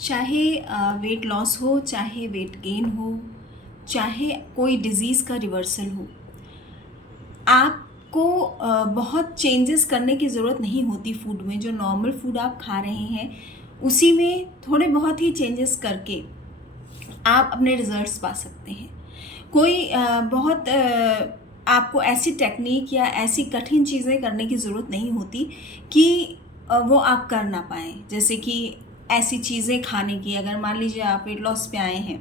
चाहे weight loss हो, चाहे वेट गेन हो, चाहे कोई डिज़ीज़ का रिवर्सल हो, आपको बहुत चेंजेस करने की ज़रूरत नहीं होती फूड में। जो नॉर्मल फूड आप खा रहे हैं उसी में थोड़े बहुत ही चेंजेस करके आप अपने रिजल्ट्स पा सकते हैं। कोई बहुत आपको ऐसी टेक्निक या ऐसी कठिन चीज़ें करने की ज़रूरत नहीं होती कि वो आप कर ना पाएँ। जैसे कि ऐसी चीज़ें खाने की, अगर मान लीजिए आप वेट लॉस पे आए हैं,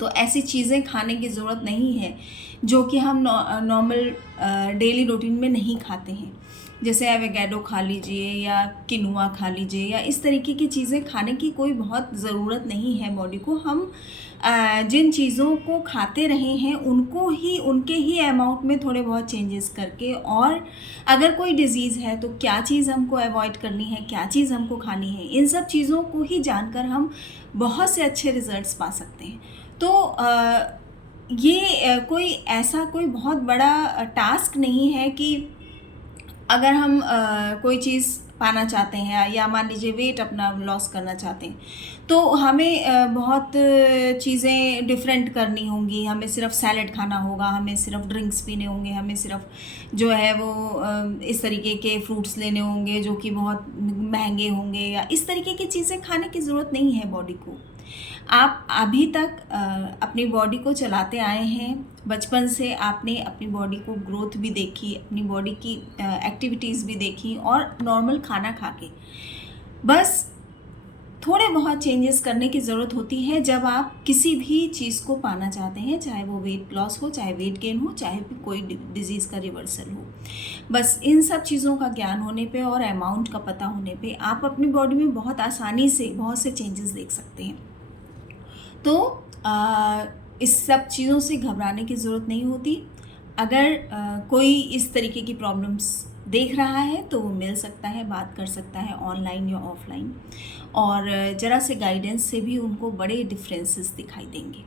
तो ऐसी चीज़ें खाने की ज़रूरत नहीं है जो कि हम नॉर्मल डेली रूटीन में नहीं खाते हैं। जैसे एवोकाडो खा लीजिए या किनुआ खा लीजिए, या इस तरीके की चीज़ें खाने की कोई बहुत ज़रूरत नहीं है बॉडी को। हम जिन चीज़ों को खाते रहे हैं उनको ही, उनके ही अमाउंट में थोड़े बहुत चेंजेस करके, और अगर कोई डिज़ीज़ है तो क्या चीज़ हमको अवॉइड करनी है, क्या चीज़ हमको खानी है, इन सब चीज़ों को ही जानकर हम बहुत से अच्छे रिजल्ट्स पा सकते हैं। तो ये कोई ऐसा कोई बहुत बड़ा टास्क नहीं है कि अगर हम कोई चीज़ पाना चाहते हैं या मान लीजिए वेट अपना लॉस करना चाहते हैं, तो हमें बहुत चीज़ें डिफरेंट करनी होंगी। हमें सिर्फ सैलेड खाना होगा, हमें सिर्फ ड्रिंक्स पीने होंगे, हमें सिर्फ जो है वो इस तरीके के फ्रूट्स लेने होंगे जो कि बहुत महंगे होंगे, या इस तरीके की चीज़ें खाने की ज़रूरत नहीं है बॉडी को। आप अभी तक अपनी बॉडी को चलाते आए हैं। बचपन से आपने अपनी बॉडी को ग्रोथ भी देखी, अपनी बॉडी की एक्टिविटीज़ भी देखी, और नॉर्मल खाना खा के बस थोड़े बहुत चेंजेस करने की ज़रूरत होती है जब आप किसी भी चीज़ को पाना चाहते हैं, चाहे वो वेट लॉस हो, चाहे वेट गेन हो, चाहे भी कोई डिज़ीज़ का रिवर्सल हो। बस इन सब चीज़ों का ज्ञान होने पे और अमाउंट का पता होने पे आप अपनी बॉडी में बहुत आसानी से बहुत से चेंजेस देख सकते हैं। तो इस सब चीज़ों से घबराने की ज़रूरत नहीं होती। अगर कोई इस तरीके की प्रॉब्लम्स देख रहा है तो वो मिल सकता है, बात कर सकता है ऑनलाइन या ऑफलाइन, और ज़रा से गाइडेंस से भी उनको बड़े डिफरेंसेस दिखाई देंगे।